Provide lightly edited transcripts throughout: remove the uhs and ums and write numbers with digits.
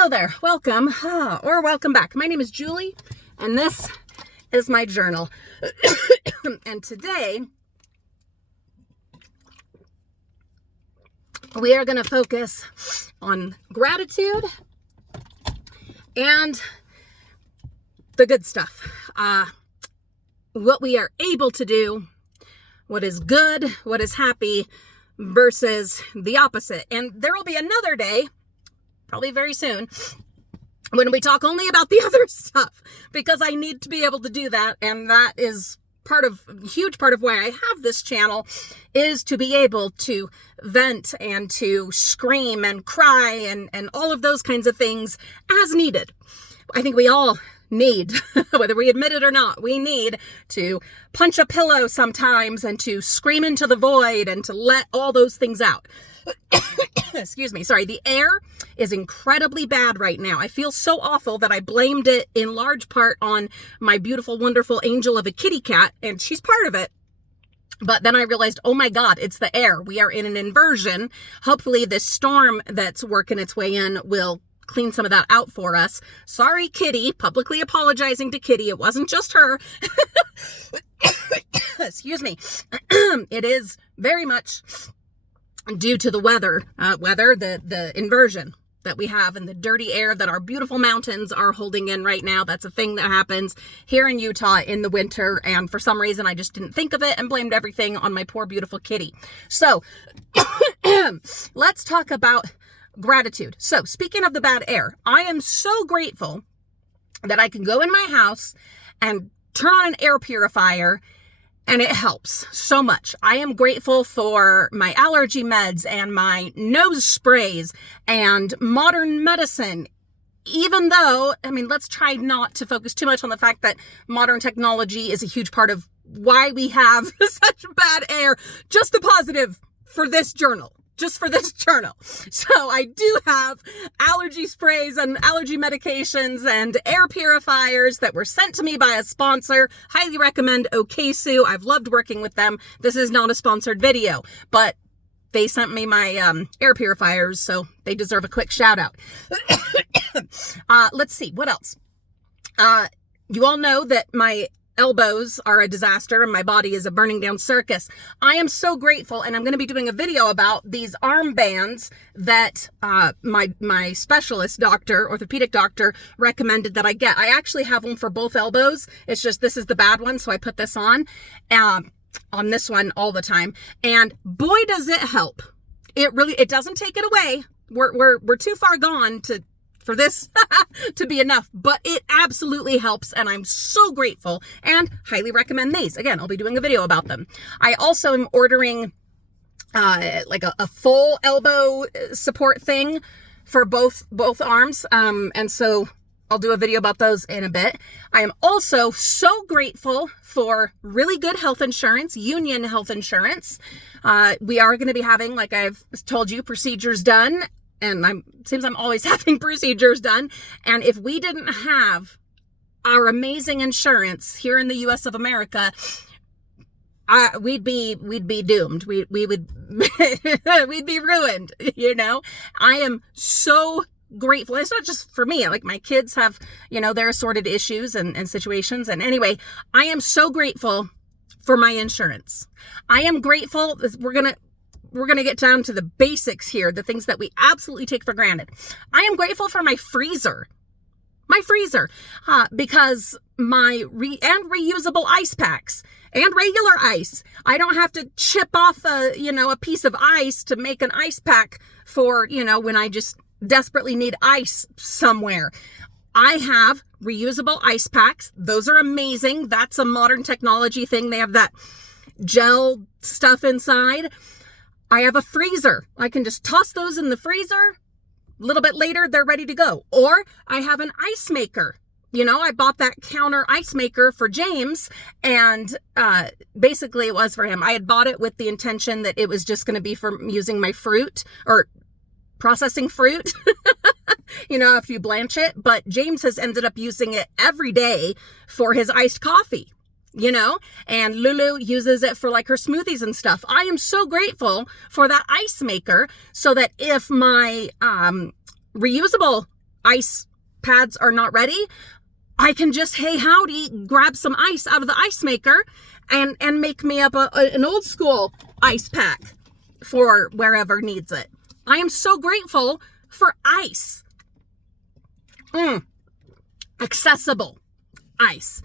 Hello there, welcome, or welcome back. My name is Julie, and this is my journal. And today, we are going to focus on gratitude and the good stuff. What we are able to do, what is good, what is happy, versus the opposite. And there will be another day, probably very soon, when we talk only about the other stuff, because I need to be able to do that. And that is huge part of why I have this channel, is to be able to vent and to scream and cry and all of those kinds of things as needed. I think we all need, whether we admit it or not, we need to punch a pillow sometimes and to scream into the void and to let all those things out. Excuse me. Sorry. The air is incredibly bad right now. I feel so awful that I blamed it in large part on my beautiful, wonderful angel of a kitty cat, and she's part of it. But then I realized, oh my God, it's the air. We are in an inversion. Hopefully this storm that's working its way in will clean some of that out for us. Sorry, Kitty. Publicly apologizing to Kitty. It wasn't just her. Excuse me. It is very much due to the weather, the inversion that we have and the dirty air that our beautiful mountains are holding in right now. That's a thing that happens here in Utah in the winter. And for some reason, I just didn't think of it and blamed everything on my poor, beautiful kitty. So let's talk about gratitude. So speaking of the bad air, I am so grateful that I can go in my house and turn on an air purifier, and it helps so much. I am grateful for my allergy meds and my nose sprays and modern medicine. Even though, let's try not to focus too much on the fact that modern technology is a huge part of why we have such bad air. Just the positive for this journal. Just for this journal. So I do have allergy sprays and allergy medications and air purifiers that were sent to me by a sponsor. Highly recommend Okesu. I've loved working with them. This is not a sponsored video, but they sent me my air purifiers, so they deserve a quick shout out. Let's see, what else? You all know that my elbows are a disaster and my body is a burning down circus. I am so grateful, and I'm going to be doing a video about these armbands that my specialist doctor, orthopedic doctor, recommended that I get. I actually have one for both elbows. It's just this is the bad one, so I put this on this one all the time, and boy does it help. It doesn't take it away. We're too far gone for this to be enough, but it absolutely helps, and I'm so grateful and highly recommend these. Again, I'll be doing a video about them. I also am ordering like a full elbow support thing for both arms, and so I'll do a video about those in a bit. I am also so grateful for really good health insurance, Union Health Insurance. We are going to be having, like I've told you, procedures done. And seems I'm always having procedures done. And if we didn't have our amazing insurance here in the U.S. of America, we'd be doomed. We would we'd be ruined. I am so grateful. It's not just for me. Like my kids have, their assorted issues and situations. And anyway, I am so grateful for my insurance. I am grateful. We're going to get down to the basics here, the things that we absolutely take for granted. I am grateful for my freezer, because my reusable ice packs and regular ice. I don't have to chip off a piece of ice to make an ice pack for, when I just desperately need ice somewhere. I have reusable ice packs. Those are amazing. That's a modern technology thing. They have that gel stuff inside. I have a freezer. I can just toss those in the freezer. A little bit later, they're ready to go. Or I have an ice maker. I bought that counter ice maker for James, and basically it was for him. I had bought it with the intention that it was just going to be for using my fruit or processing fruit, after you blanch it. But James has ended up using it every day for his iced coffee. And Lulu uses it for like her smoothies and stuff. I am so grateful for that ice maker, so that if my reusable ice pads are not ready, I can just, hey, howdy, grab some ice out of the ice maker and make me up an old school ice pack for wherever needs it. I am so grateful for ice. Accessible ice.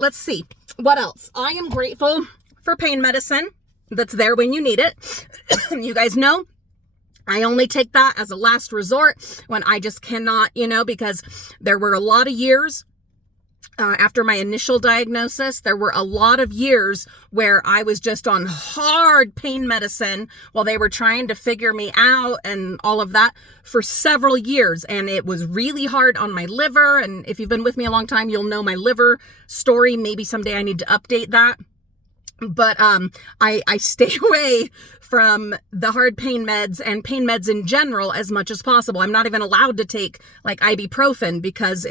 Let's see. What else? I am grateful for pain medicine that's there when you need it. You guys know I only take that as a last resort when I just cannot, because there were a lot of years after my initial diagnosis, there were a lot of years where I was just on hard pain medicine while they were trying to figure me out and all of that for several years. And it was really hard on my liver. And if you've been with me a long time, you'll know my liver story. Maybe someday I need to update that. But I stay away from the hard pain meds and pain meds in general as much as possible. I'm not even allowed to take like ibuprofen because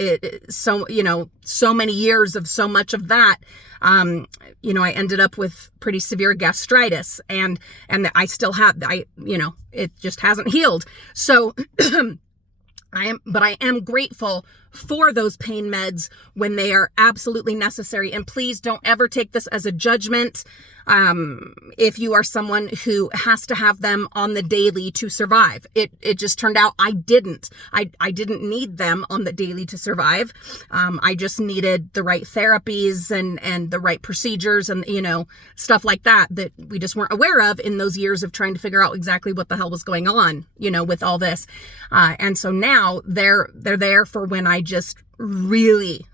so many years of so much of that. I ended up with pretty severe gastritis and I still have, it just hasn't healed. So I am grateful for those pain meds when they are absolutely necessary. And please don't ever take this as a judgment. If you are someone who has to have them on the daily to survive, it just turned out I didn't need them on the daily to survive. I just needed the right therapies and the right procedures and, stuff like that we just weren't aware of in those years of trying to figure out exactly what the hell was going on, with all this. And so now they're there for when I just really,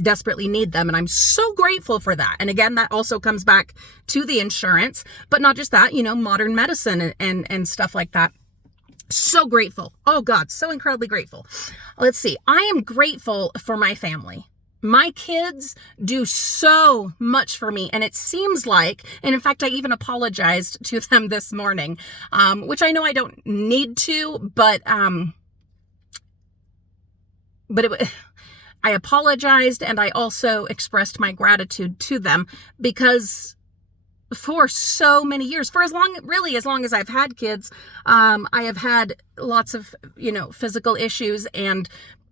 desperately need them. And I'm so grateful for that. And again, that also comes back to the insurance, but not just that, modern medicine and stuff like that. So grateful. Oh God, so incredibly grateful. Let's see. I am grateful for my family. My kids do so much for me. And it seems like, and in fact, I even apologized to them this morning, which I know I don't need to, but I apologized and I also expressed my gratitude to them because for so many years, for as long as I've had kids, I have had lots of, physical issues and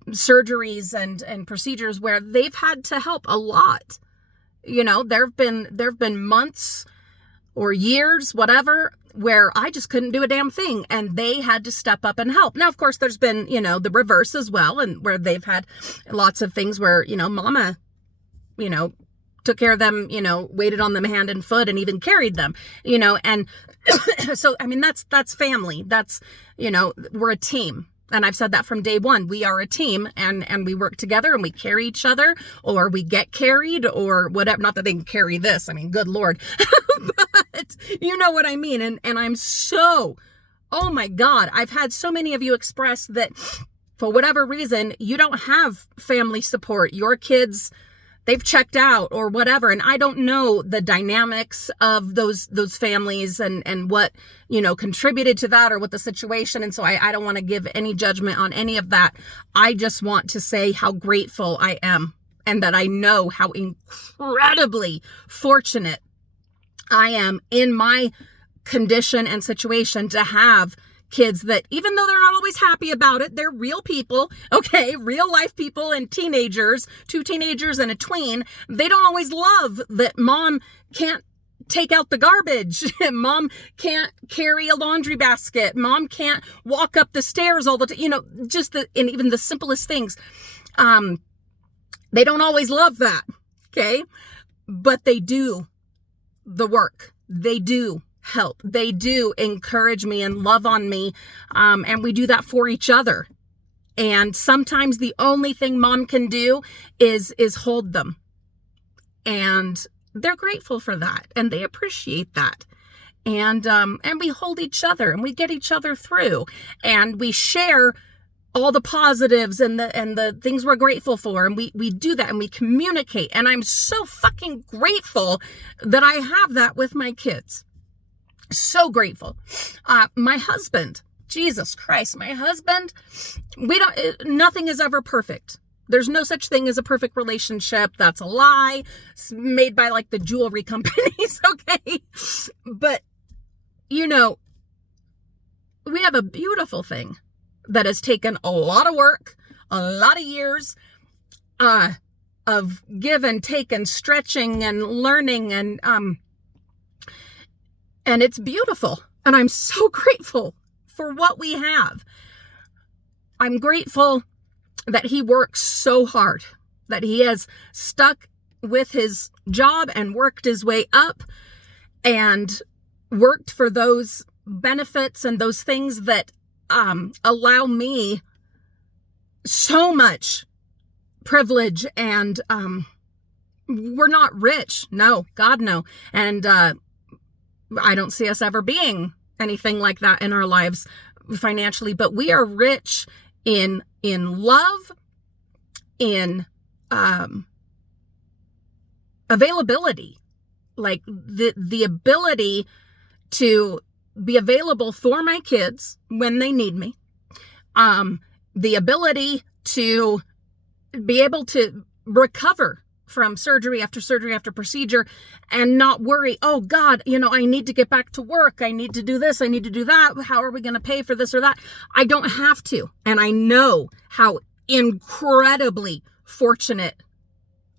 surgeries and procedures where they've had to help a lot. There've been months or years, whatever, where I just couldn't do a damn thing and they had to step up and help. Now, of course, there's been, the reverse as well, and where they've had lots of things where, mama, took care of them, waited on them hand and foot and even carried them, and so, I mean, that's family. That's, we're a team. And I've said that from day one. We are a team and we work together and we carry each other or we get carried or whatever. Not that they can carry this. I mean, good Lord. But you know what I mean? And I'm so, oh my God, I've had so many of you express that for whatever reason, you don't have family support. Your kids, they've checked out or whatever. And I don't know the dynamics of those families and what, contributed to that or what the situation. And so I don't want to give any judgment on any of that. I just want to say how grateful I am and that I know how incredibly fortunate I am in my condition and situation to have kids that, even though they're not always happy about it, they're real people, okay, real life people and teenagers, 2 teenagers and a tween. They don't always love that mom can't take out the garbage. Mom can't carry a laundry basket. Mom can't walk up the stairs all the time, and even the simplest things. They don't always love that, okay? But they do the work. They do help. They do encourage me and love on me. And we do that for each other. And sometimes the only thing mom can do is hold them. And they're grateful for that. And they appreciate that. And we hold each other and we get each other through and we share all the positives and the things we're grateful for. And we do that and we communicate. And I'm so fucking grateful that I have that with my kids. So grateful. My husband, Jesus Christ, my husband, nothing is ever perfect. There's no such thing as a perfect relationship. That's a lie. It's made by like the jewelry companies. Okay. But, we have a beautiful thing that has taken a lot of work, a lot of years of give and take and stretching and learning, and it's beautiful. And I'm so grateful for what we have. I'm grateful that he works so hard, that he has stuck with his job and worked his way up and worked for those benefits and those things that allow me so much privilege. And we're not rich. No, God, no. And I don't see us ever being anything like that in our lives financially, but we are rich in love, in availability, like the ability to be available for my kids when they need me, the ability to be able to recover from surgery after procedure and not worry, oh God, I need to get back to work. I need to do this. I need to do that. How are we going to pay for this or that? I don't have to. And I know how incredibly fortunate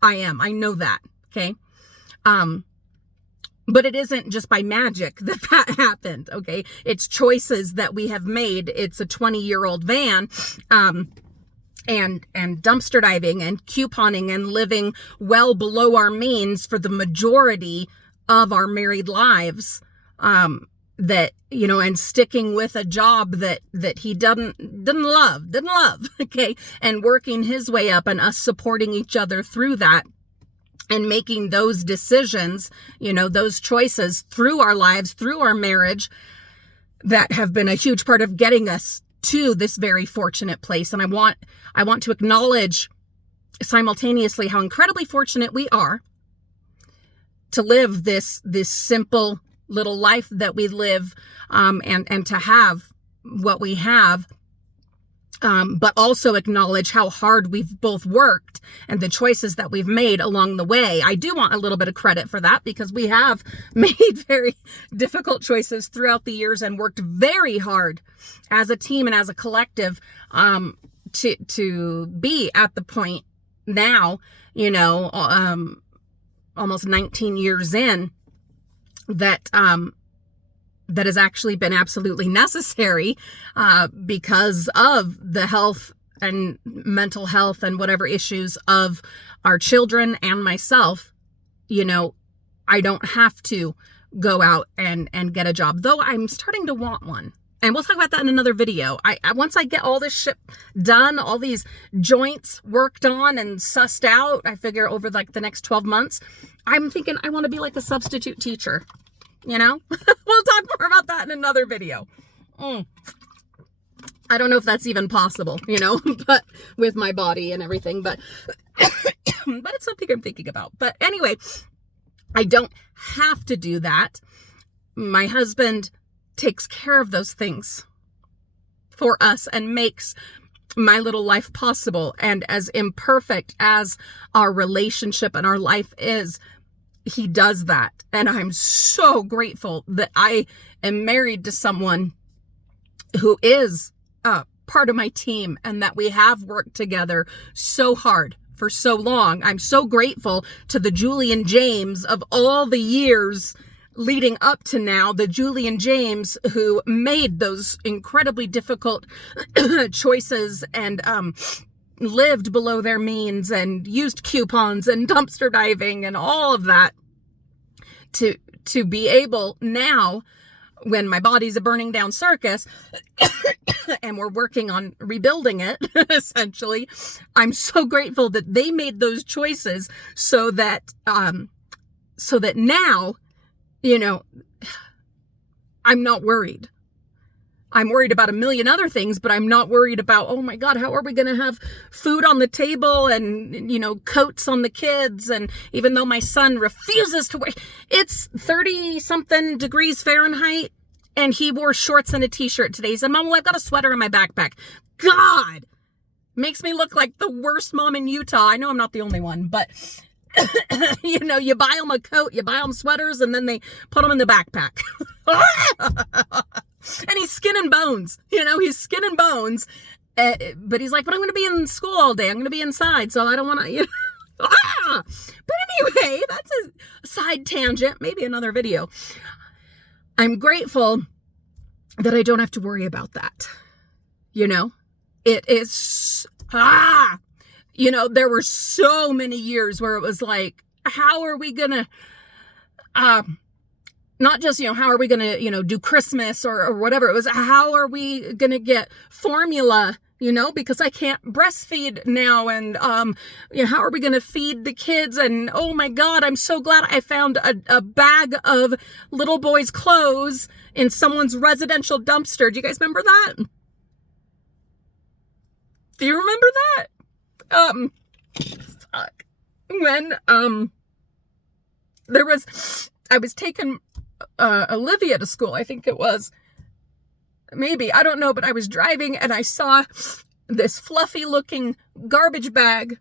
I am. I know that. Okay. But it isn't just by magic that happened. Okay. It's choices that we have made. It's a 20-year-old van, and dumpster diving and couponing and living well below our means for the majority of our married lives, that, and sticking with a job that he didn't love, okay, and working his way up and us supporting each other through that and making those decisions, those choices through our lives, through our marriage, that have been a huge part of getting us to this very fortunate place. And I want to acknowledge simultaneously how incredibly fortunate we are to live this simple little life that we live, and to have what we have, but also acknowledge how hard we've both worked and the choices that we've made along the way. I do want a little bit of credit for that, because we have made very difficult choices throughout the years and worked very hard as a team and as a collective, to be at the point now, almost 19 years in, that has actually been absolutely necessary, because of the health and mental health and whatever issues of our children and myself. I don't have to go out and get a job, though I'm starting to want one. And we'll talk about that in another video. Once I get all this shit done, all these joints worked on and sussed out, I figure over like the next 12 months, I'm thinking I want to be like a substitute teacher. We'll talk more about that in another video. I don't know if that's even possible, but with my body and everything, but it's something I'm thinking about. But anyway, I don't have to do that. My husband takes care of those things for us and makes my little life possible. And as imperfect as our relationship and our life is, he does that. And I'm so grateful that I am married to someone who is part of my team, and that we have worked together so hard for so long. I'm so grateful to the Julie and James of all the years leading up to now, the Julie and James who made those incredibly difficult choices and lived below their means and used coupons and dumpster diving and all of that to be able now, when my body's a burning down circus and we're working on rebuilding it, essentially, I'm so grateful that they made those choices so that now, I'm not worried. I'm worried about a million other things, but I'm not worried about, oh my God, how are we going to have food on the table and, coats on the kids? And even though my son refuses to wear, it's 30 something degrees Fahrenheit, and he wore shorts and a t-shirt today. He said, Mom, well, I've got a sweater in my backpack. God, makes me look like the worst mom in Utah. I know I'm not the only one, but you buy them a coat, you buy them sweaters, and then they put them in the backpack. And he's skin and bones, he's skin and bones. But he's like, but I'm going to be in school all day. I'm going to be inside. So I don't want to, But anyway, that's a side tangent, maybe another video. I'm grateful that I don't have to worry about that. It is, there were so many years where it was like, how are we going to, not just, how are we going to, do Christmas or whatever. It was, how are we going to get formula, because I can't breastfeed now. And, how are we going to feed the kids? And, oh my God, I'm so glad I found a bag of little boys' clothes in someone's residential dumpster. Do you guys remember that? Do you remember that? When, I was taking, Olivia to school, I think it was. Maybe, I don't know, but I was driving and I saw this fluffy looking garbage bag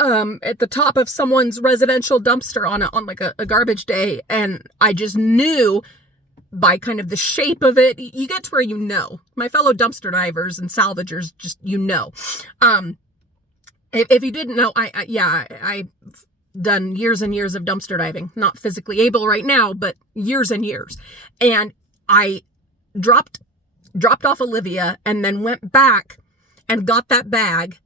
at the top of someone's residential dumpster on like a garbage day. And I just knew by kind of the shape of it, you get to where my fellow dumpster divers and salvagers, just if you didn't know, I've done years and years of dumpster diving, not physically able right now, but years and years. And I dropped off Olivia and then went back and got that bag,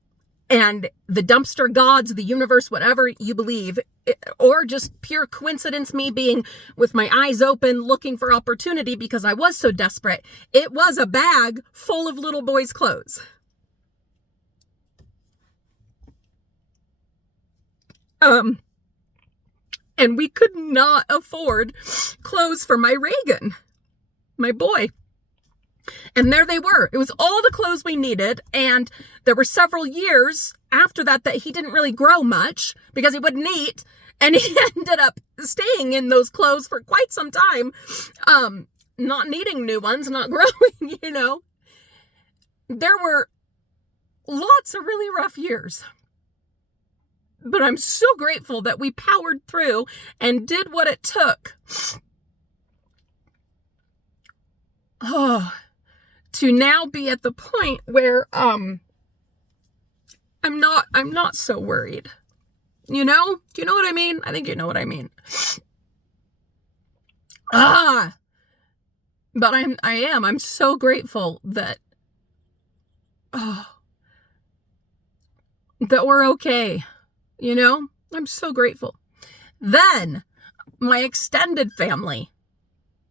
and the dumpster gods, the universe, whatever you believe, or just pure coincidence, me being with my eyes open, looking for opportunity because I was so desperate. It was a bag full of little boys' clothes. And we could not afford clothes for my Reagan, my boy. And there they were. It was all the clothes we needed. And there were several years after that he didn't really grow much because he wouldn't eat. And he ended up staying in those clothes for quite some time. Not needing new ones, not growing, There were lots of really rough years. But I'm so grateful that we powered through and did what it took. To now be at the point where I'm not so worried. Do you know what I mean? I think you know what I mean. But I'm so grateful that we're okay. I'm so grateful. Then my extended family,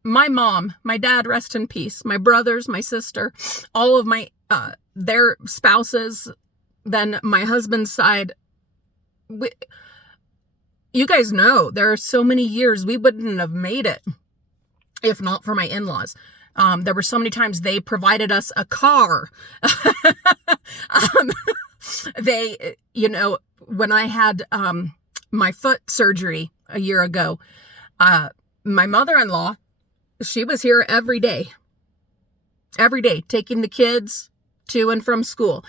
my mom, my dad, rest in peace, my brothers, my sister, all of my, their spouses, then my husband's side. You guys know there are so many years we wouldn't have made it if not for my in-laws. There were so many times they provided us a car. They, when I had my foot surgery a year ago, my mother-in-law, she was here every day, taking the kids to and from school,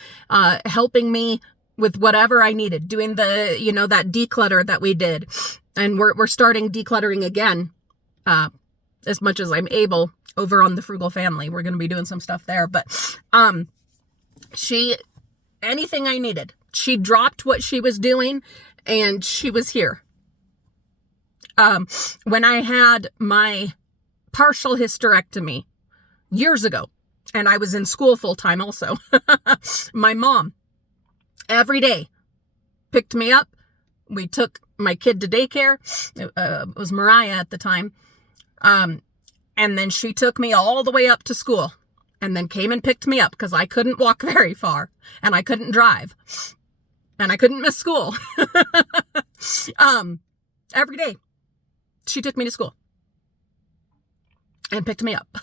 helping me with whatever I needed, doing the, that declutter that we did. And we're starting decluttering again, as much as I'm able over on the Frugal Family. We're going to be doing some stuff there, but, anything I needed, she dropped what she was doing and she was here. When I had my partial hysterectomy years ago, and I was in school full time also, my mom every day picked me up. We took my kid to daycare. It was Mariah at the time. And then she took me all the way up to school and then came and picked me up because I couldn't walk very far and I couldn't drive and I couldn't miss school. Every day she took me to school and picked me up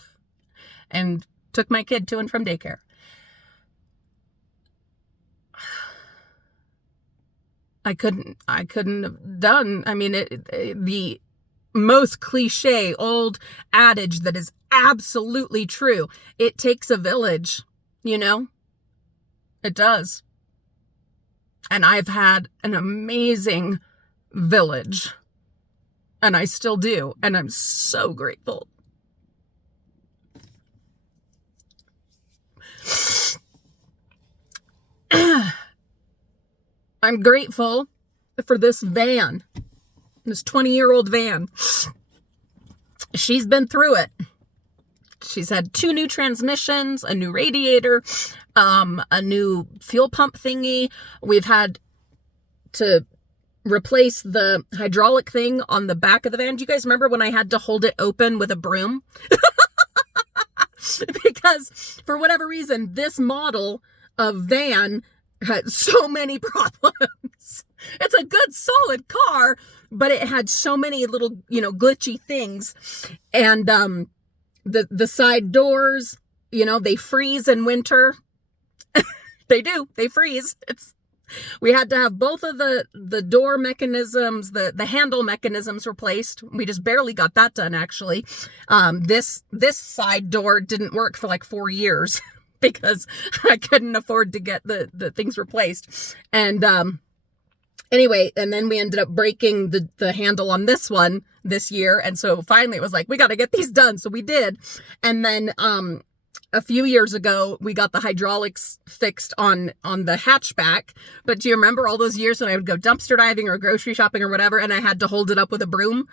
and took my kid to and from daycare. I couldn't have done, the most cliche old adage that is absolutely true. It takes a village, it does. And I've had an amazing village and I still do. And I'm so grateful. I'm grateful for this van, this 20-year-old van. She's been through it. She's had 2 new transmissions, a new radiator, a new fuel pump thingy. We've had to replace the hydraulic thing on the back of the van. Do you guys remember when I had to hold it open with a broom? Because for whatever reason, this model of van had so many problems. It's a good solid car, but it had so many little, glitchy things. And the side doors, they freeze in winter. They do. They freeze. We had to have both of the door mechanisms, the handle mechanisms replaced. We just barely got that done, actually. This side door didn't work for like 4 years because I couldn't afford to get the things replaced. And anyway, and then we ended up breaking the handle on this one this year. And so finally it was like, we got to get these done. So we did. And then a few years ago, we got the hydraulics fixed on the hatchback. But do you remember all those years when I would go dumpster diving or grocery shopping or whatever, and I had to hold it up with a broom?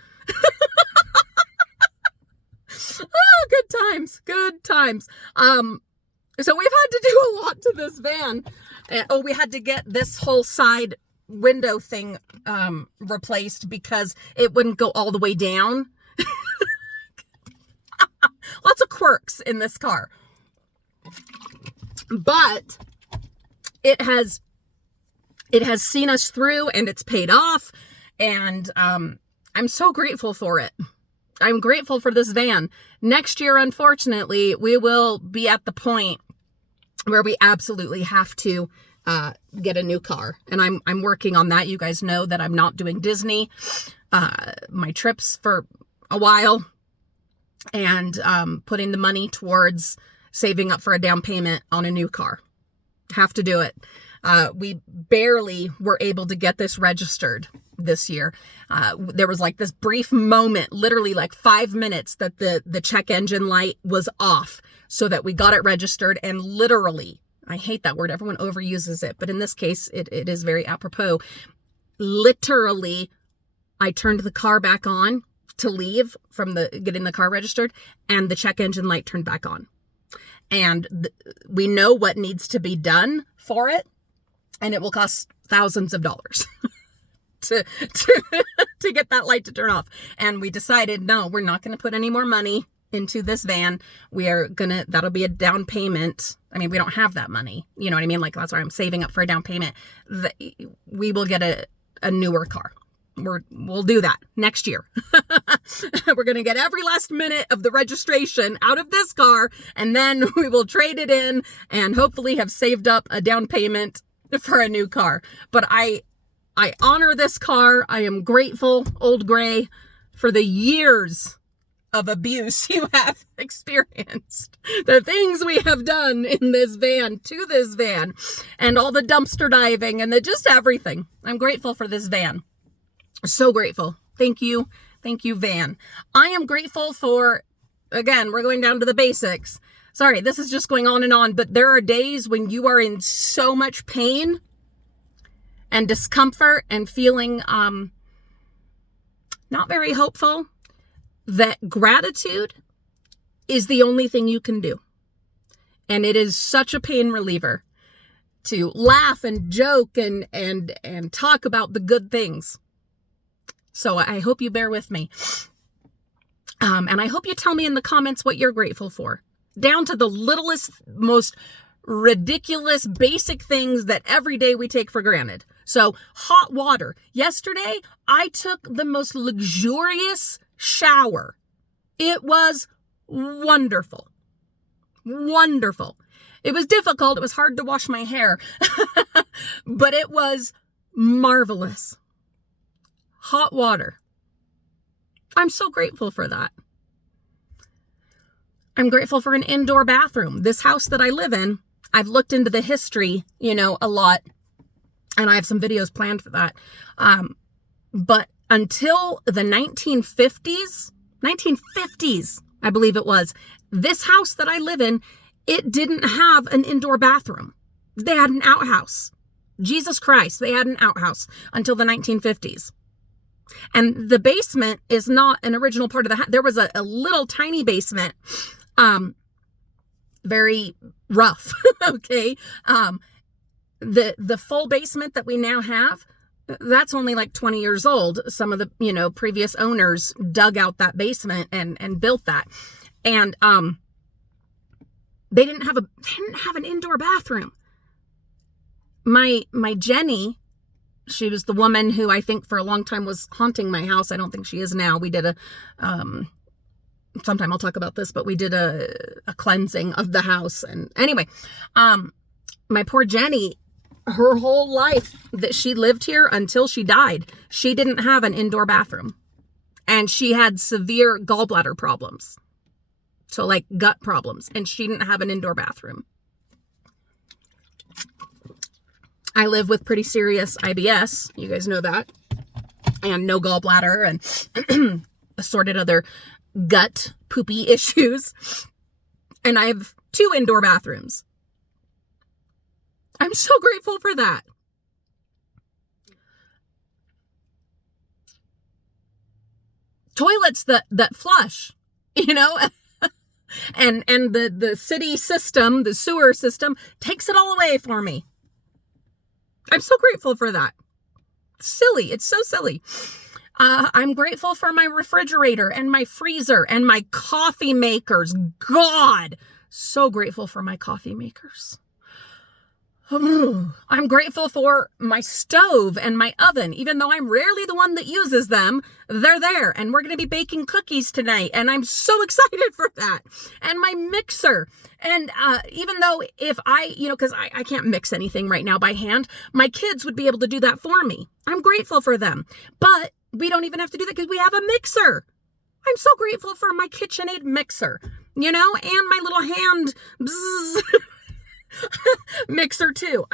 Oh, good times. Good times. So we've had to do a lot to this van. We had to get this whole side window thing replaced because it wouldn't go all the way down. Lots of quirks in this car. But it has seen us through, and it's paid off, and I'm so grateful for it. I'm grateful for this van. Next year, unfortunately, we will be at the point where we absolutely have to get a new car, and I'm working on that. You guys know that I'm not doing Disney, my trips for a while, and putting the money towards saving up for a down payment on a new car. Have to do it. We barely were able to get this registered this year. There was like this brief moment, literally like 5 minutes, that the check engine light was off so that we got it registered. And literally, I hate that word, everyone overuses it, but in this case, it is very apropos. Literally, I turned the car back on to leave from getting the car registered, and the check engine light turned back on. And we know what needs to be done for it, and it will cost thousands of dollars to get that light to turn off. And we decided, no, we're not going to put any more money into this van. That'll be a down payment. I mean, we don't have that money. You know what I mean? Like, that's why I'm saving up for a down payment. We will get a newer car. We'll do that next year. We're going to get every last minute of the registration out of this car, and then we will trade it in and hopefully have saved up a down payment for a new car. But I honor this car. I am grateful, Old Gray, for the years of abuse you have experienced, the things we have done in this van, to this van, and all the dumpster diving and just everything. I'm grateful for this van. So grateful. Thank you. Thank you, van. I am grateful for, again, we're going down to the basics. Sorry, this is just going on, but there are days when you are in so much pain and discomfort and feeling not very hopeful, that gratitude is the only thing you can do. And it is such a pain reliever to laugh and joke and talk about the good things. So I hope you bear with me. And I hope you tell me in the comments what you're grateful for. Down to the littlest, most ridiculous, basic things that every day we take for granted. So hot water. Yesterday, I took the most luxurious shower. It was wonderful. Wonderful. It was difficult. It was hard to wash my hair. But it was marvelous. Hot water. I'm so grateful for that. I'm grateful for an indoor bathroom. This house that I live in, I've looked into the history, a lot, and I have some videos planned for that. But until the 1950s, I believe it was, this house that I live in, it didn't have an indoor bathroom. They had an outhouse. Jesus Christ, they had an outhouse until the 1950s. And the basement is not an original part of the house. There was a little tiny basement, very rough, okay? The full basement that we now have, that's only like 20 years old. Some of the, previous owners dug out that basement and built that. And they didn't have an indoor bathroom. My Jenny, she was the woman who I think for a long time was haunting my house. I don't think she is now. We did sometime I'll talk about this, but we did a cleansing of the house. And anyway, my poor Jenny, her whole life that she lived here until she died, she didn't have an indoor bathroom. And she had severe gallbladder problems. So like gut problems. And she didn't have an indoor bathroom. I live with pretty serious IBS. You guys know that. And no gallbladder and assorted other gut poopy issues. And I have 2 indoor bathrooms. I'm so grateful for that. Toilets that flush, and the city system, the sewer system takes it all away for me. I'm so grateful for that. Silly. It's so silly. I'm grateful for my refrigerator and my freezer and my coffee makers. God, so grateful for my coffee makers. I'm grateful for my stove and my oven. Even though I'm rarely the one that uses them, they're there. And we're going to be baking cookies tonight. And I'm so excited for that. And my mixer. And even though if because I can't mix anything right now by hand, my kids would be able to do that for me. I'm grateful for them. But we don't even have to do that because we have a mixer. I'm so grateful for my KitchenAid mixer, and my little hand mixer too.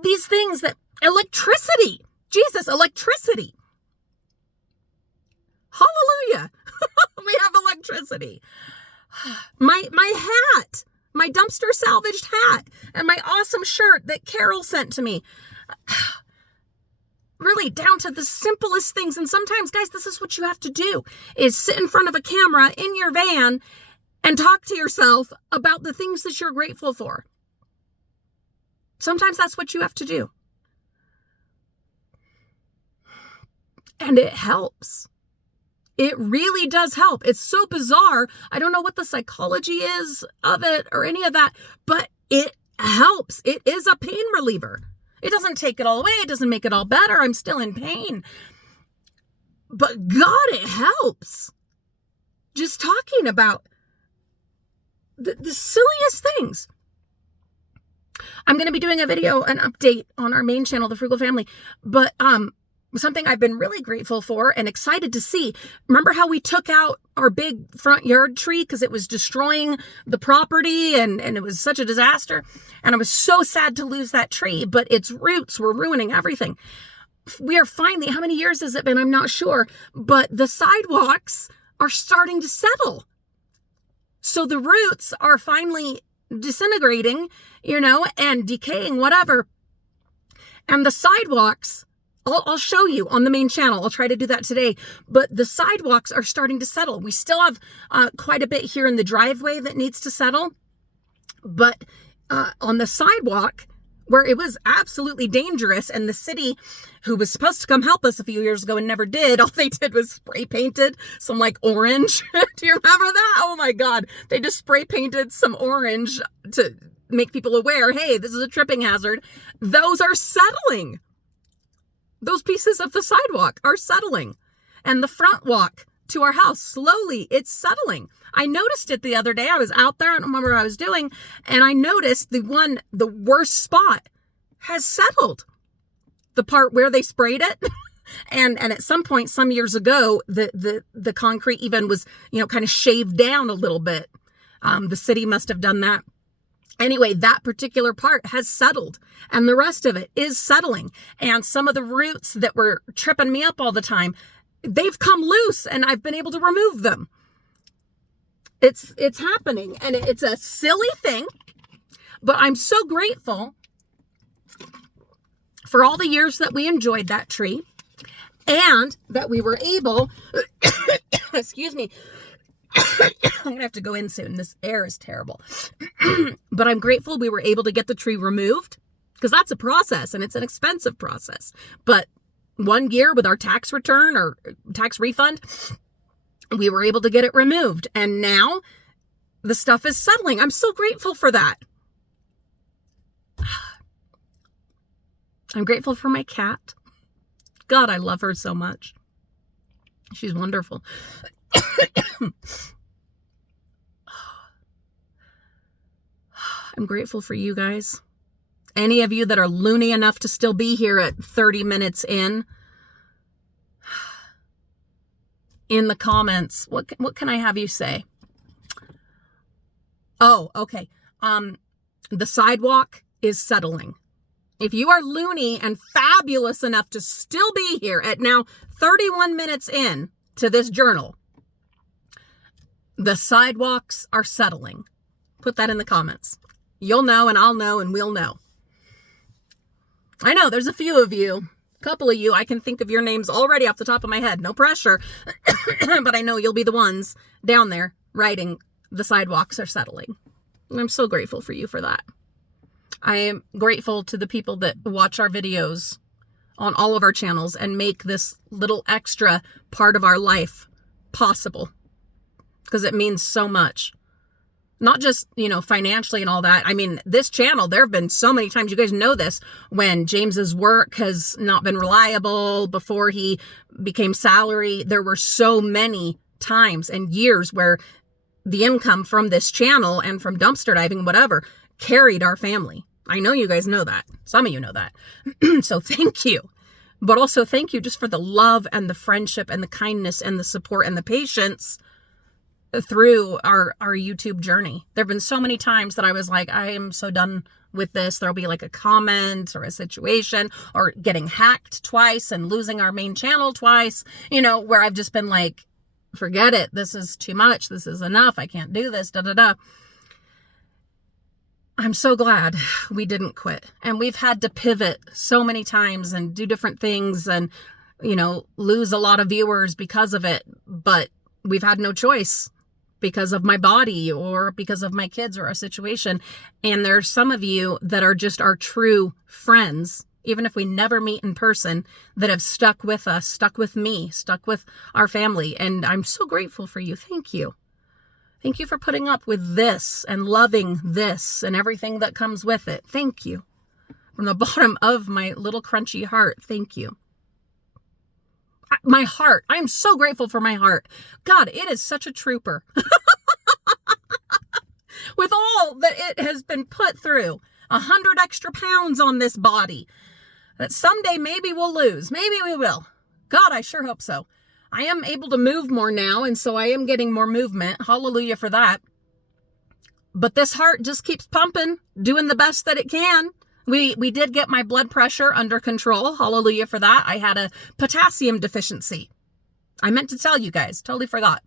These things electricity, Jesus, electricity. Hallelujah. We have electricity. My hat, my dumpster salvaged hat, and my awesome shirt that Carol sent to me. Really down to the simplest things. And sometimes, guys, this is what you have to do, is sit in front of a camera in your van and talk to yourself about the things that you're grateful for. Sometimes that's what you have to do. And it helps. It really does help. It's so bizarre. I don't know what the psychology is of it or any of that, but it helps. It is a pain reliever. It doesn't take it all away. It doesn't make it all better. I'm still in pain. But God, it helps. Just talking about the silliest things. I'm going to be doing a video, an update on our main channel, The Frugal Family. But something I've been really grateful for and excited to see. Remember how we took out our big front yard tree because it was destroying the property and it was such a disaster? And I was so sad to lose that tree, but its roots were ruining everything. We are finally, how many years has it been? I'm not sure, but the sidewalks are starting to settle. So the roots are finally disintegrating, and decaying, whatever. And the sidewalks, I'll show you on the main channel. I'll try to do that today. But the sidewalks are starting to settle. We still have quite a bit here in the driveway that needs to settle. But on the sidewalk, where it was absolutely dangerous, and the city, who was supposed to come help us a few years ago and never did, all they did was spray painted some orange. Do you remember that? Oh my God. They just spray painted some orange to make people aware, hey, this is a tripping hazard. Those are settling. Those pieces of the sidewalk are settling. And the front walk to our house, slowly, it's settling. I noticed it the other day. I was out there. I don't remember what I was doing. And I noticed the worst spot has settled. The part where they sprayed it. and at some point, some years ago, the concrete even was, kind of shaved down a little bit. The city must have done that. Anyway, that particular part has settled, and the rest of it is settling. And some of the roots that were tripping me up all the time, they've come loose, and I've been able to remove them. it's happening, and it's a silly thing, but I'm so grateful for all the years that we enjoyed that tree and that we were able, excuse me, I'm going to have to go in soon. This air is terrible. But I'm grateful we were able to get the tree removed, because that's a process and it's an expensive process. But one year with our tax return or tax refund, we were able to get it removed. And now the stuff is settling. I'm so grateful for that. I'm grateful for my cat. God, I love her so much. She's wonderful. I'm grateful for you guys. Any of you that are loony enough to still be here at 30 minutes in the comments, what can I have you say? Oh, okay. The sidewalk is settling. If you are loony and fabulous enough to still be here at now 31 minutes in to this journal, the sidewalks are settling. Put that in the comments. You'll know, and I'll know, and we'll know. I know there's a few of you, a couple of you, I can think of your names already off the top of my head. No pressure. But I know you'll be the ones down there writing the sidewalks are settling. And I'm so grateful for you for that. I am grateful to the people that watch our videos on all of our channels and make this little extra part of our life possible, because it means so much. Not just, financially and all that. I mean, this channel, there have been so many times, you guys know this, when James's work has not been reliable before he became salary. There were so many times and years where the income from this channel and from dumpster diving, whatever, carried our family. I know you guys know that. Some of you know that. So thank you. But also thank you just for the love and the friendship and the kindness and the support and the patience through our YouTube journey. There have been so many times that I was like, I am so done with this. There'll be like a comment or a situation or getting hacked twice and losing our main channel twice, where I've just been like, forget it. This is too much. This is enough. I can't do this. I'm so glad we didn't quit. And we've had to pivot so many times and do different things and, lose a lot of viewers because of it. But we've had no choice because of my body or because of my kids or a situation. And there are some of you that are just our true friends, even if we never meet in person, that have stuck with us, stuck with me, stuck with our family. And I'm so grateful for you. Thank you. Thank you for putting up with this and loving this and everything that comes with it. Thank you. From the bottom of my little crunchy heart, thank you. My heart. I'm so grateful for my heart. God, it is such a trooper. With all that it has been put through, 100 extra pounds on this body that someday maybe we'll lose. Maybe we will. God, I sure hope so. I am able to move more now, and so I am getting more movement. Hallelujah for that. But this heart just keeps pumping, doing the best that it can. We did get my blood pressure under control. Hallelujah for that. I had a potassium deficiency. I meant to tell you guys. Totally forgot.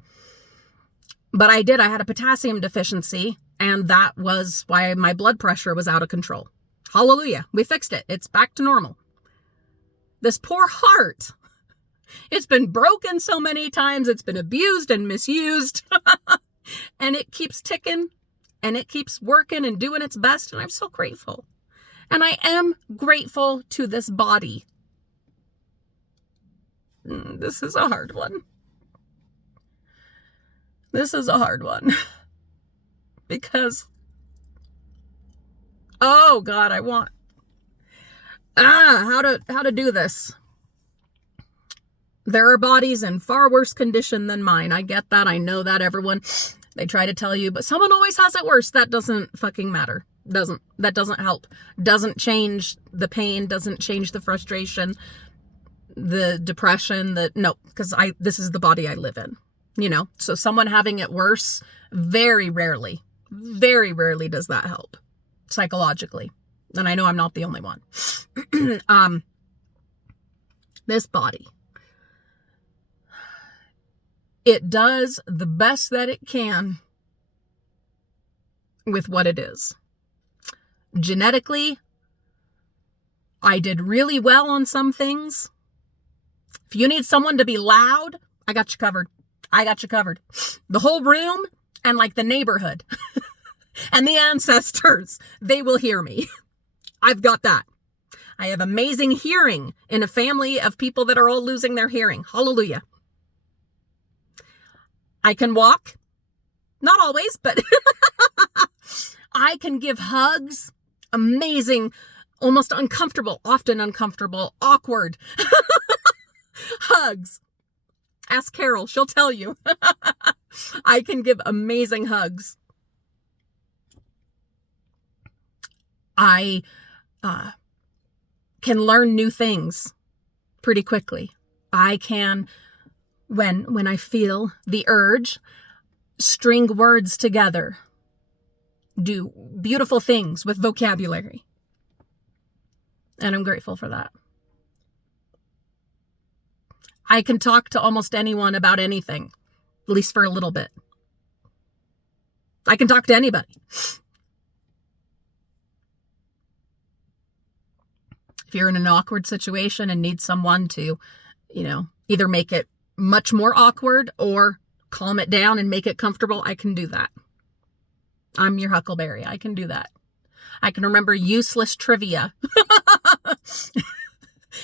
But I did. I had a potassium deficiency, and that was why my blood pressure was out of control. Hallelujah. We fixed it. It's back to normal. This poor heart. It's been broken so many times. It's been abused and misused. And it keeps ticking. And it keeps working and doing its best. And I'm so grateful. And I am grateful to this body. This is a hard one. This is a hard one. Because, oh God, I want, how to do this. There are bodies in far worse condition than mine. I get that. I know that, everyone. They try to tell you, but someone always has it worse. That doesn't fucking matter. That doesn't help. Doesn't change the pain, doesn't change the frustration, the depression, no, because this is the body I live in, So someone having it worse, very rarely does that help psychologically. And I know I'm not the only one. This body, it does the best that it can with what it is. Genetically, I did really well on some things. If you need someone to be loud, I got you covered. I got you covered. The whole room and like the neighborhood and the ancestors, they will hear me. I've got that. I have amazing hearing in a family of people that are all losing their hearing. Hallelujah. I can walk. Not always, but I can give hugs. Amazing, almost uncomfortable, often uncomfortable, awkward hugs. Ask Carol, she'll tell you. I can give amazing hugs. I can learn new things pretty quickly. I can, when I feel the urge, string words together, do beautiful things with vocabulary. And I'm grateful for that. I can talk to almost anyone about anything, at least for a little bit. I can talk to anybody. If you're in an awkward situation and need someone to, either make it much more awkward or calm it down and make it comfortable, I can do that. I'm your Huckleberry. I can do that. I can remember useless trivia.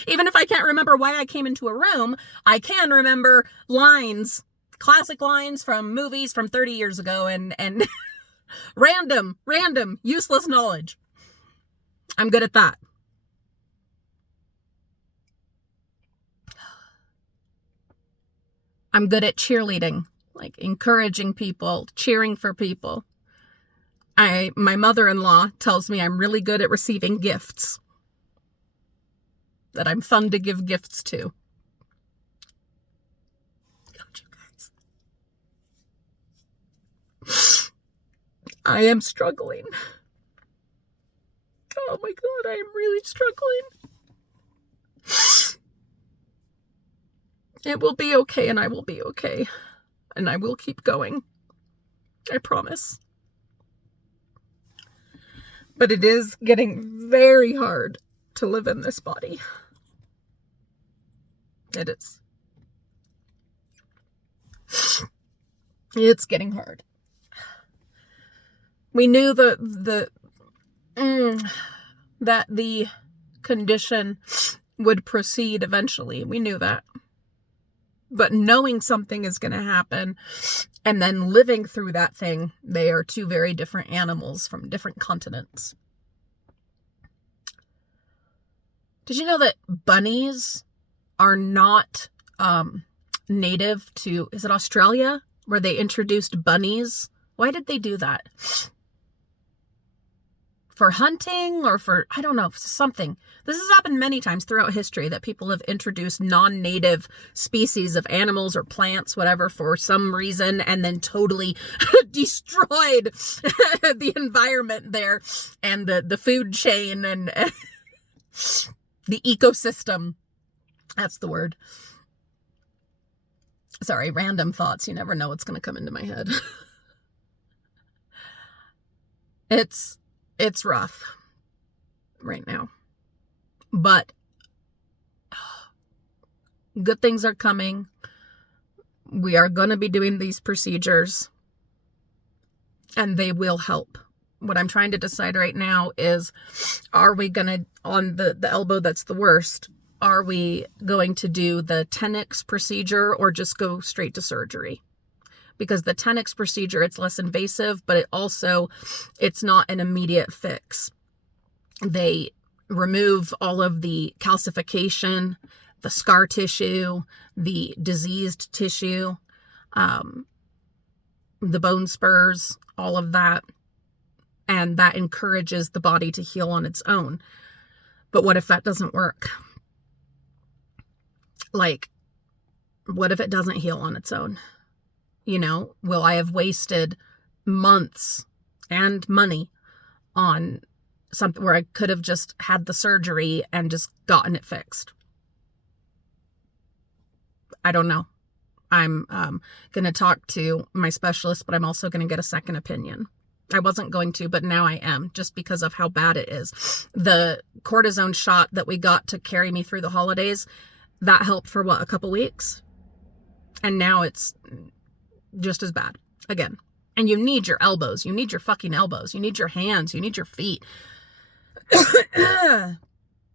Even if I can't remember why I came into a room, I can remember lines, classic lines from movies from 30 years ago and random, useless knowledge. I'm good at that. I'm good at cheerleading, like encouraging people, cheering for people. My mother-in-law tells me I'm really good at receiving gifts, that I'm fun to give gifts to. God, you guys. I am struggling. Oh my God, I am really struggling. It will be okay, and I will be okay. And I will keep going. I promise. But it is getting very hard to live in this body. It is. It's getting hard. We knew that the condition would proceed eventually. We knew that. But knowing something is going to happen and then living through that thing, they are two very different animals from different continents. Did you know that bunnies are not native to, is it Australia, where they introduced bunnies? Why did they do that? For hunting or for, I don't know, something. This has happened many times throughout history that people have introduced non-native species of animals or plants, whatever, for some reason, and then totally destroyed the environment there and the food chain and the ecosystem. That's the word. Sorry, random thoughts. You never know what's going to come into my head. It's rough right now, but good things are coming. We are going to be doing these procedures and they will help. What I'm trying to decide right now is, are we going to, on the elbow that's the worst, are we going to do the Tenax procedure or just go straight to surgery? Because the Tenax procedure, it's less invasive, but it's not an immediate fix. They remove all of the calcification, the scar tissue, the diseased tissue, the bone spurs, all of that. And that encourages the body to heal on its own. But what if that doesn't work? Like, what if it doesn't heal on its own? Will I have wasted months and money on something where I could have just had the surgery and just gotten it fixed? I don't know. I'm going to talk to my specialist, but I'm also going to get a second opinion. I wasn't going to, but now I am, just because of how bad it is. The cortisone shot that we got to carry me through the holidays, that helped for what, a couple weeks? And now it's just as bad again. And you need your elbows. You need your fucking elbows. You need your hands. You need your feet.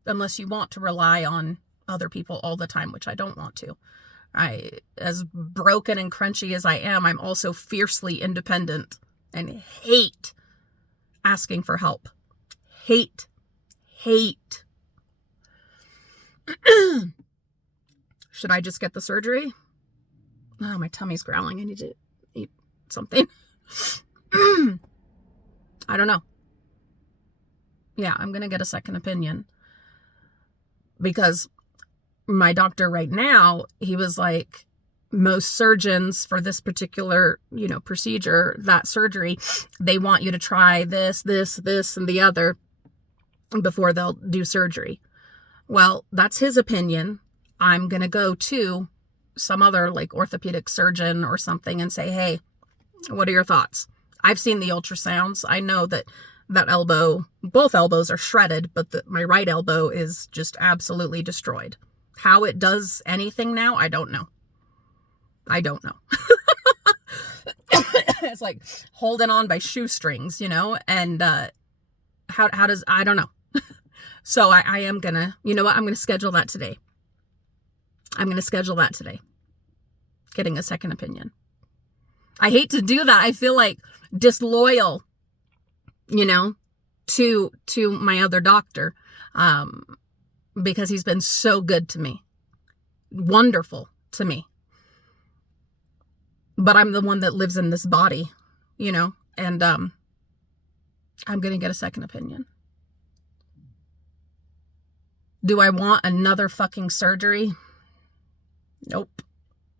Unless you want to rely on other people all the time, which I don't want to. As broken and crunchy as I am, I'm also fiercely independent and hate asking for help. Hate. Should I just get the surgery? Oh, my tummy's growling. I need to eat something. I don't know. Yeah, I'm going to get a second opinion. Because my doctor right now, he was like, most surgeons for this particular, procedure, that surgery, they want you to try this, and the other before they'll do surgery. Well, that's his opinion. I'm going to go to some other like orthopedic surgeon or something and say, hey, what are your thoughts? I've seen the ultrasounds. I know that elbow, both elbows are shredded, but my right elbow is just absolutely destroyed. How it does anything now, I don't know. It's like holding on by shoestrings, and how does, I don't know. So I am gonna, you know what, I'm gonna schedule that today. Getting a second opinion. I hate to do that. I feel like disloyal, to my other doctor, because he's been so good to me, wonderful to me. But I'm the one that lives in this body, and I'm going to get a second opinion. Do I want another fucking surgery? Nope.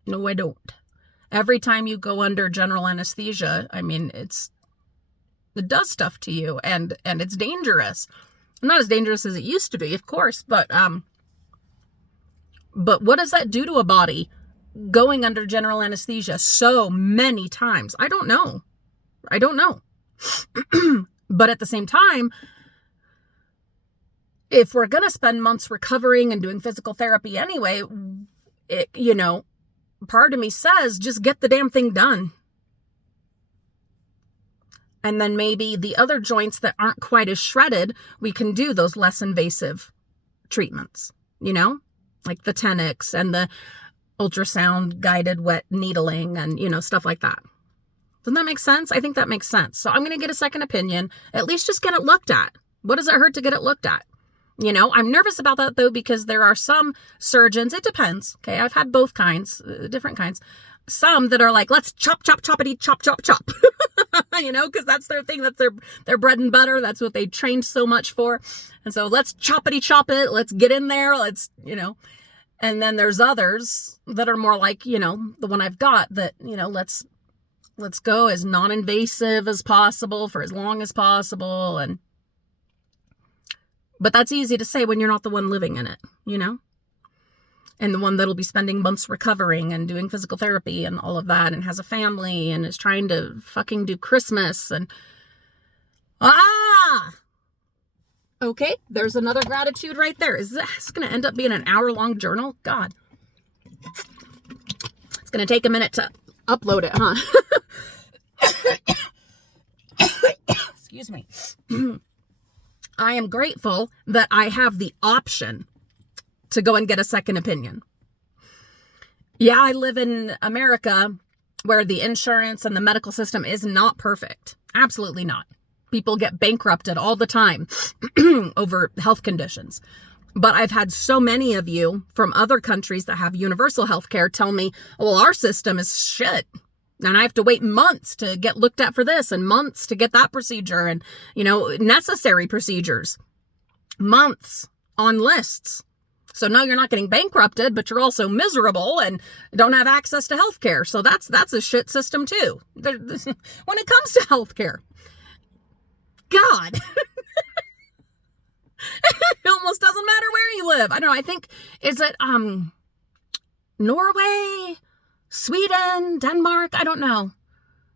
No, I don't. Every time you go under general anesthesia, I mean, it does stuff to you, and it's dangerous. Not as dangerous as it used to be, of course, but what does that do to a body going under general anesthesia so many times? I don't know. But at the same time, if we're going to spend months recovering and doing physical therapy anyway, part of me says just get the damn thing done. And then maybe the other joints that aren't quite as shredded, we can do those less invasive treatments, like the Tenix and the ultrasound guided wet needling and, stuff like that. Doesn't that make sense? I think that makes sense. So I'm going to get a second opinion. At least just get it looked at. What does it hurt to get it looked at? I'm nervous about that though, because there are some surgeons, it depends. Okay. I've had both kinds, different kinds. Some that are like, let's choppity, chop. Because that's their thing. That's their bread and butter. That's what they trained so much for. And so let's choppity chop it. Let's get in there. Let's, and then there's others that are more like, the one I've got that, let's go as non-invasive as possible for as long as possible. But that's easy to say when you're not the one living in it, and the one that'll be spending months recovering and doing physical therapy and all of that, and has a family and is trying to fucking do Christmas and okay, there's another gratitude right there. Is this going to end up being an hour-long journal? God, it's going to take a minute to upload it, huh? Excuse me. I am grateful that I have the option to go and get a second opinion. Yeah, I live in America where the insurance and the medical system is not perfect. Absolutely not. People get bankrupted all the time over health conditions. But I've had so many of you from other countries that have universal health care tell me, well, our system is shit. And I have to wait months to get looked at for this and months to get that procedure and, necessary procedures. Months on lists. So no, you're not getting bankrupted, but you're also miserable and don't have access to healthcare. So that's a shit system too. When it comes to healthcare, God, it almost doesn't matter where you live. I don't know. I think, is it Norway, Sweden, Denmark? I don't know.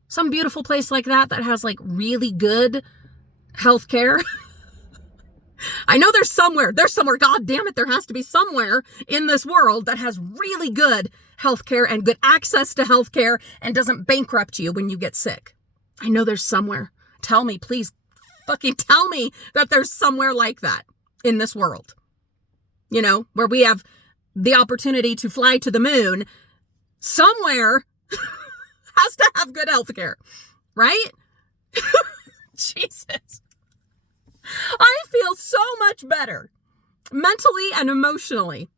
Some beautiful place like that has like really good healthcare. I know there's somewhere, God damn it, there has to be somewhere in this world that has really good healthcare and good access to healthcare and doesn't bankrupt you when you get sick. I know there's somewhere. Tell me, please, fucking tell me that there's somewhere like that in this world. You know, where we have the opportunity to fly to the moon. Somewhere has to have good healthcare, right? Jesus. I feel so much better mentally and emotionally.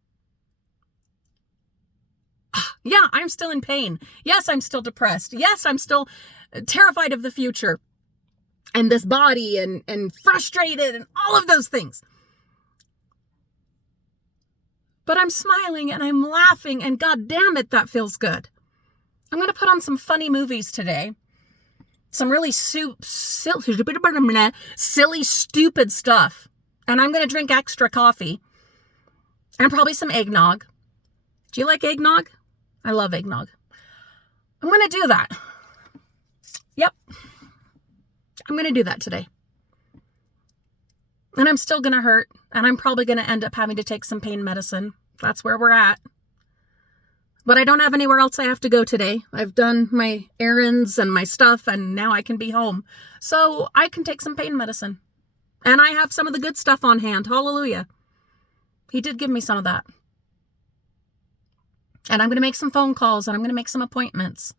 Yeah, I'm still in pain. Yes, I'm still depressed. Yes, I'm still terrified of the future and this body and frustrated and all of those things. But I'm smiling and I'm laughing, and God damn it, that feels good. I'm going to put on some funny movies today. Some really silly, stupid stuff. And I'm going to drink extra coffee. And probably some eggnog. Do you like eggnog? I love eggnog. I'm going to do that. Yep. I'm going to do that today. And I'm still going to hurt. And I'm probably going to end up having to take some pain medicine. That's where we're at. But I don't have anywhere else I have to go today. I've done my errands and my stuff, and now I can be home. So I can take some pain medicine. And I have some of the good stuff on hand. Hallelujah. He did give me some of that. And I'm going to make some phone calls, and I'm going to make some appointments.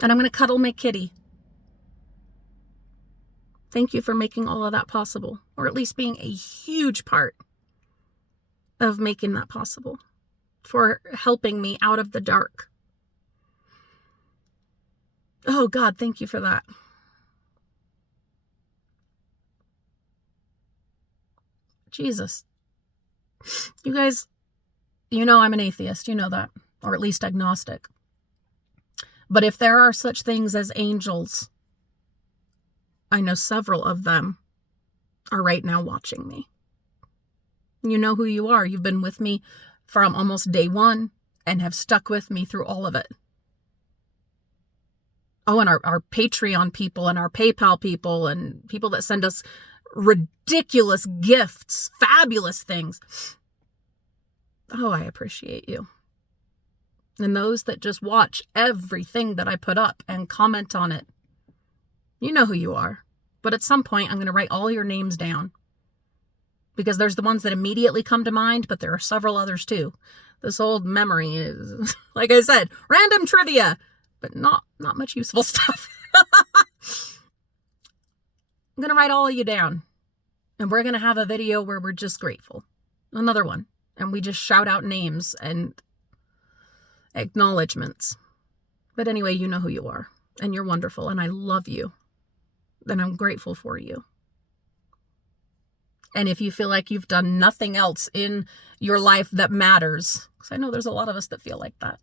And I'm going to cuddle my kitty. Thank you for making all of that possible, or at least being a huge part of making that possible, for helping me out of the dark. Oh God, thank you for that. Jesus. You guys, you know I'm an atheist, you know that, or at least agnostic. But if there are such things as angels, I know several of them are right now watching me. You know who you are. You've been with me from almost day one and have stuck with me through all of it. Oh, and our Patreon people and our PayPal people and people that send us ridiculous gifts, fabulous things. Oh, I appreciate you. And those that just watch everything that I put up and comment on it. You know who you are. But at some point, I'm going to write all your names down. Because there's the ones that immediately come to mind, but there are several others too. This old memory is, like I said, random trivia, but not much useful stuff. I'm going to write all of you down. And we're going to have a video where we're just grateful. Another one. And we just shout out names and acknowledgements. But anyway, you know who you are. And you're wonderful. And I love you. And I'm grateful for you. And if you feel like you've done nothing else in your life that matters, because I know there's a lot of us that feel like that,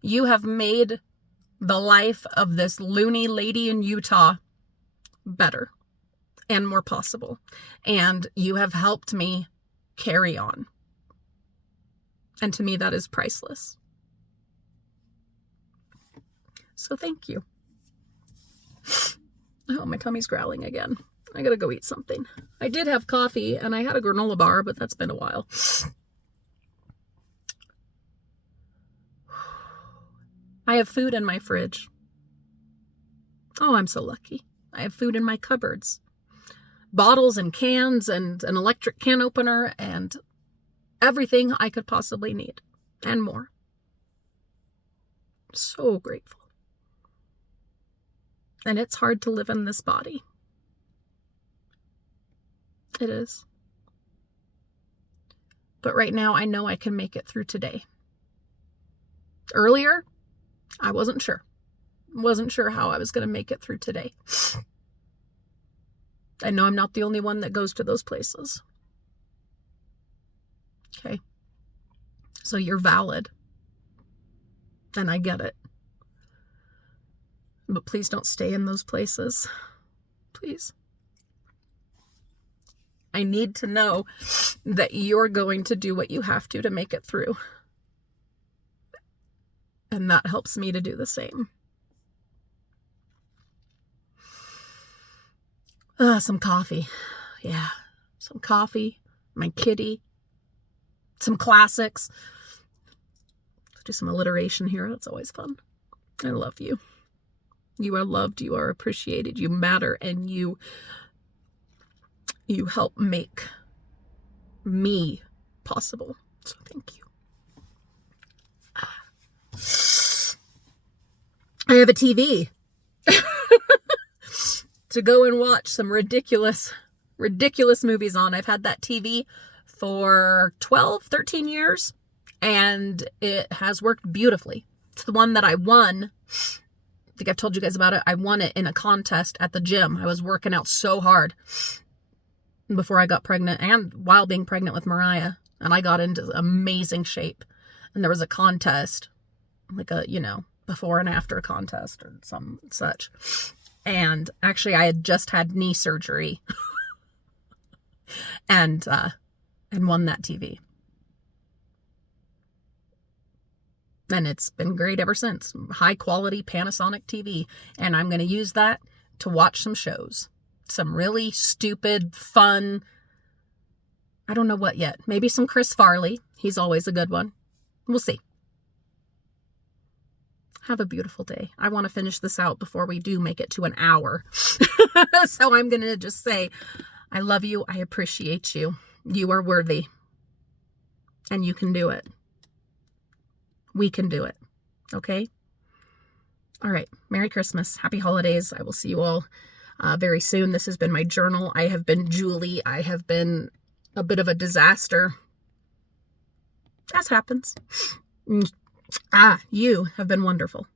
you have made the life of this loony lady in Utah better and more possible. And you have helped me carry on. And to me, that is priceless. So thank you. Oh, my tummy's growling again. I gotta go eat something. I did have coffee and I had a granola bar, but that's been a while. I have food in my fridge. Oh, I'm so lucky. I have food in my cupboards. Bottles and cans and an electric can opener and everything I could possibly need and more. So grateful. And it's hard to live in this body. It is. But right now, I know I can make it through today. Earlier, I wasn't sure. Wasn't sure how I was going to make it through today. I know I'm not the only one that goes to those places. Okay. So you're valid. And I get it. But please don't stay in those places. Please. I need to know that you're going to do what you have to make it through. And that helps me to do the same. Some coffee. Yeah, some coffee, my kitty, some classics. Let's do some alliteration here. That's always fun. I love you. You are loved, you are appreciated, you matter, and you help make me possible. So thank you. I have a TV to go and watch some ridiculous movies on. I've had that TV for 12, 13 years, and it has worked beautifully. It's the one that I won. I think I've told you guys about it. I won it in a contest at the gym. I was working out so hard before I got pregnant and while being pregnant with Mariah. And I got into amazing shape. And there was a contest, like a, before and after contest or some such. And actually I had just had knee surgery and won that TV. And it's been great ever since. High quality Panasonic TV. And I'm going to use that to watch some shows. Some really stupid, fun, I don't know what yet. Maybe some Chris Farley. He's always a good one. We'll see. Have a beautiful day. I want to finish this out before we do make it to an hour. So I'm going to just say, I love you. I appreciate you. You are worthy. And you can do it. We can do it. Okay? All right. Merry Christmas. Happy holidays. I will see you all very soon. This has been my journal. I have been Julie. I have been a bit of a disaster. As happens. You have been wonderful.